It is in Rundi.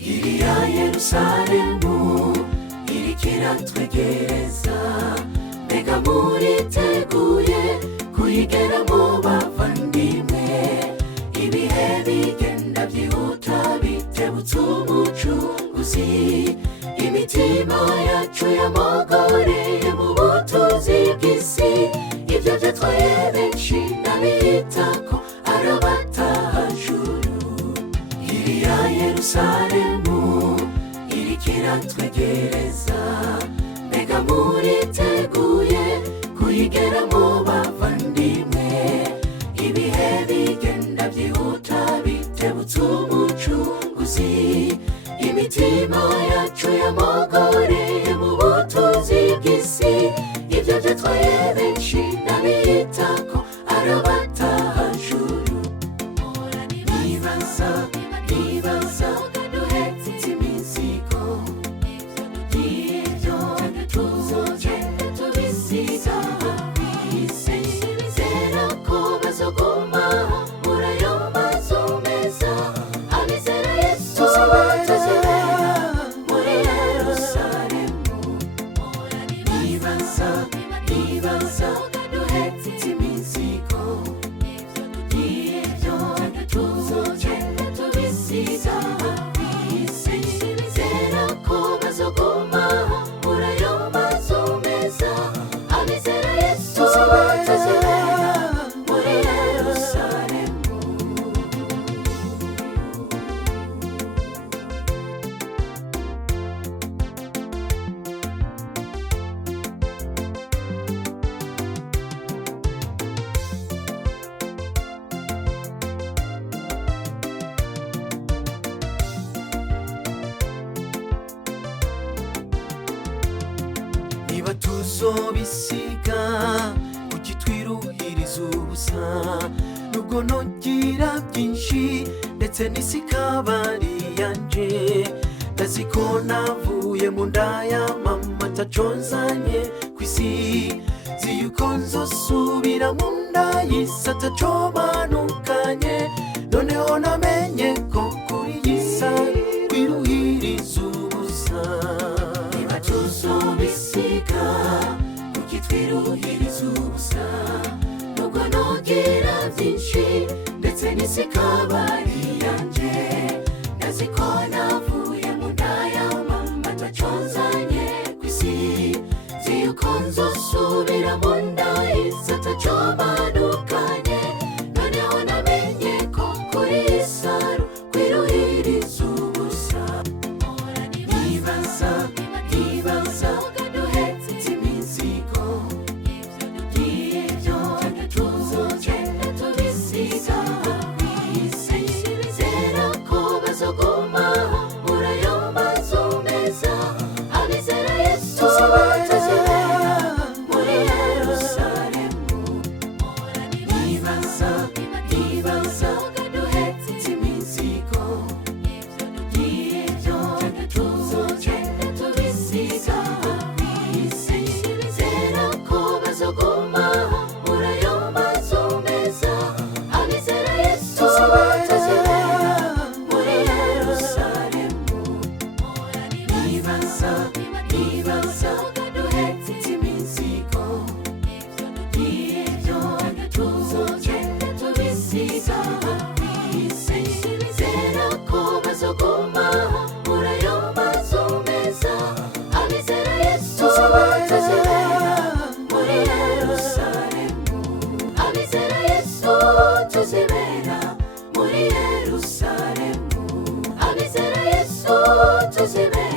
iriya Yerusalemu iriko iratwegereza, mbega muriteguye kuyigeramo bavandimwe? Ibihe bigenda vyihuta bitebutse umucunguzi, imitima yacu yamogoreye mu butunzi bw'isi. Ivyo vyatwaye benshi n'abiyitako arabatahajuru. Iriya Yerusalemu iriko iratwegereza, mbega muriteguye kuyigeramo bavandimwe? Ibihe bigenda vyihuta bitebutse umucunguzi, imitima yacu yamogoreye mu butunzi bw'isi. Ivyo vyatwaye benshi n'abiyitako arabatahajuru. Nibaza duhetse imizigo, ivyo tuzogenda tubisiga kw'isi. Bizera ko bazogumaho muri ayo mazu meza, abizera Yesu bazobera muri Yerusalemu. Nibaza duhetse imizigo, ivyo tuzogenda tubisiga kw'isi. Bizera ko bazogumaho muri ayo mazu meza, abizera Yesu bazobera muri Yerusalemu. Niba tuzobisiga kuki twiruhiriza ubusa? Nubwo nogira byinshi ndetse n'isi ikaba ari yanje, ndazi ko navuye mu nda ya mama ataco nzanye kw'isi. Nzi yuko nzosubira mu nda y'isi ataco manukanye. Noneho namenye ko kuri iyi si twiruhiriza ubusa. Niba tuzobisiga kuki twiruhiriza ubusa? Nubwo nogira byinshi ndetse n'isi ikaba ari yanje, ndazi ko navuye mu nda ya mama ataco nzanye kw'isi. Nzi yuko nzosubira mu nda y'isi ataco manukanye. Noneho namenye ko kuri iyi si twiruhiriza ubusa. Nibaza duhetse imizigo, ivyo tuzogenda tubisiga kw'isi. Bizera ko bazogumaho muri ayo mazu meza, abizera Yesu bazobera muri Yerusalemu. Nibaza duhetse imizigo, ivyo tuzogenda tubisiga kw'isi. Bizera ko bazogumaho muri ayo mazu meza, abizera Yesu bazobera muri Yerusalemu. Nibaza duhetse imizigo, ivyo tuzogenda tubisiga kw'isi. Bizera ko bazogumaho muri ayo mazu meza, abizera Yesu bazobera muri Yerusalemu. Abizera Yesu tuzobera muri Yerusalemu. Abizera Yesu tuzobera